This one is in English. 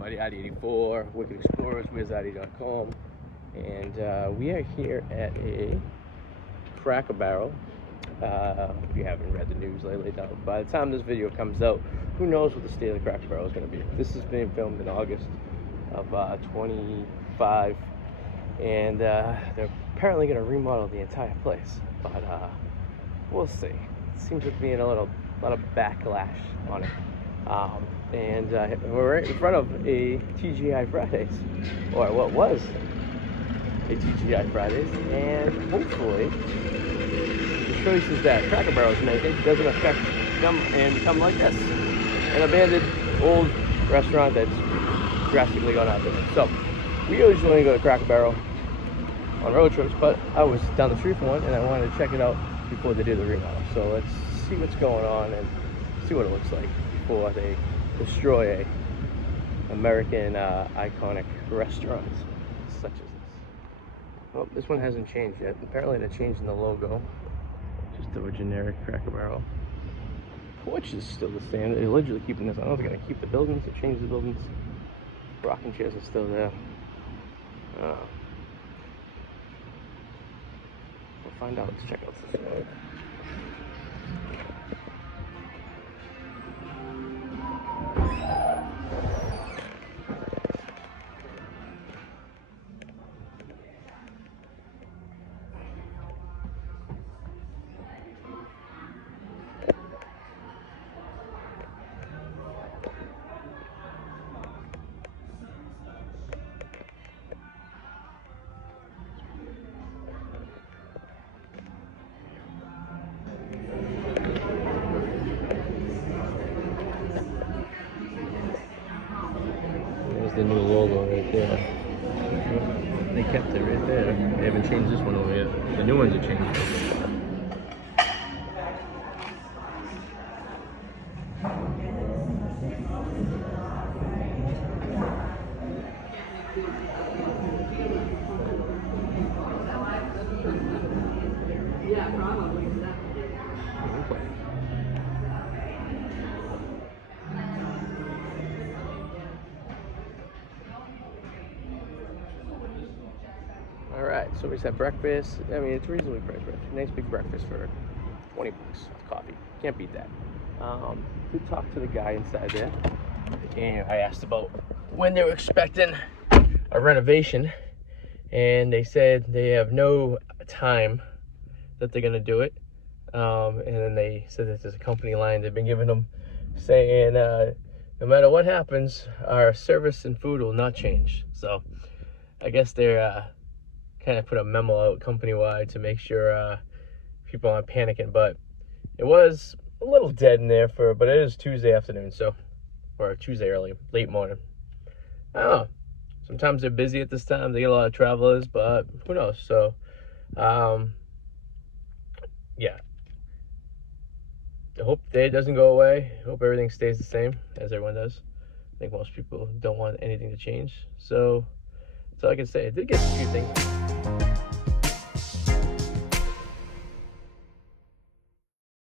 everybody, Addy84, Wicked Explorers, WizAddy.com, and we are here at a Cracker Barrel. If you haven't read the news lately, now, by the time this video comes out, who knows what the state of the Cracker Barrel is going to be. This is being filmed in August of 25, and they're apparently going to remodel the entire place, but we'll see. It seems to be being a lot of backlash on it. And we're right in front of a TGI Fridays, or what was a TGI Fridays, and hopefully the choices that Cracker Barrel is making doesn't affect them and become like this, an abandoned old restaurant that's drastically gone out of business. So we usually go to Cracker Barrel on road trips, but I was down the street from one and I wanted to check it out before they do the remodel. So let's see what's going on and see what it looks like before they destroy a American iconic restaurant such as this. Well, this one hasn't changed yet. Apparently they're changing the logo. Just a generic Cracker Barrel. Porch is still the same. They're literally keeping this. I don't know if they're gonna keep the buildings or change the buildings. Rocking chairs are still there. We'll find out. Let's check out this one. The new logo right there. They kept it right there. They haven't changed this one over yet. The new ones are changed. Yeah, probably. Alright, so we just had breakfast. I mean, it's reasonably priced. Nice big breakfast for 20 bucks with coffee. Can't beat that. Did talk to the guy inside there. And I asked about when they were expecting a renovation. And they said they have no time that they're going to do it. And then they said that there's a company line they've been giving them saying, no matter what happens, our service and food will not change. So I guess they're kind of put a memo out company-wide to make sure people aren't panicking. But it was a little dead in there but it is Tuesday afternoon, so, or Tuesday early, late morning. I don't know. Sometimes they're busy at this time. They get a lot of travelers, but who knows? So, yeah. I hope the day doesn't go away. I hope everything stays the same as everyone does. I think most people don't want anything to change. So, that's all I can say. I did get a few things.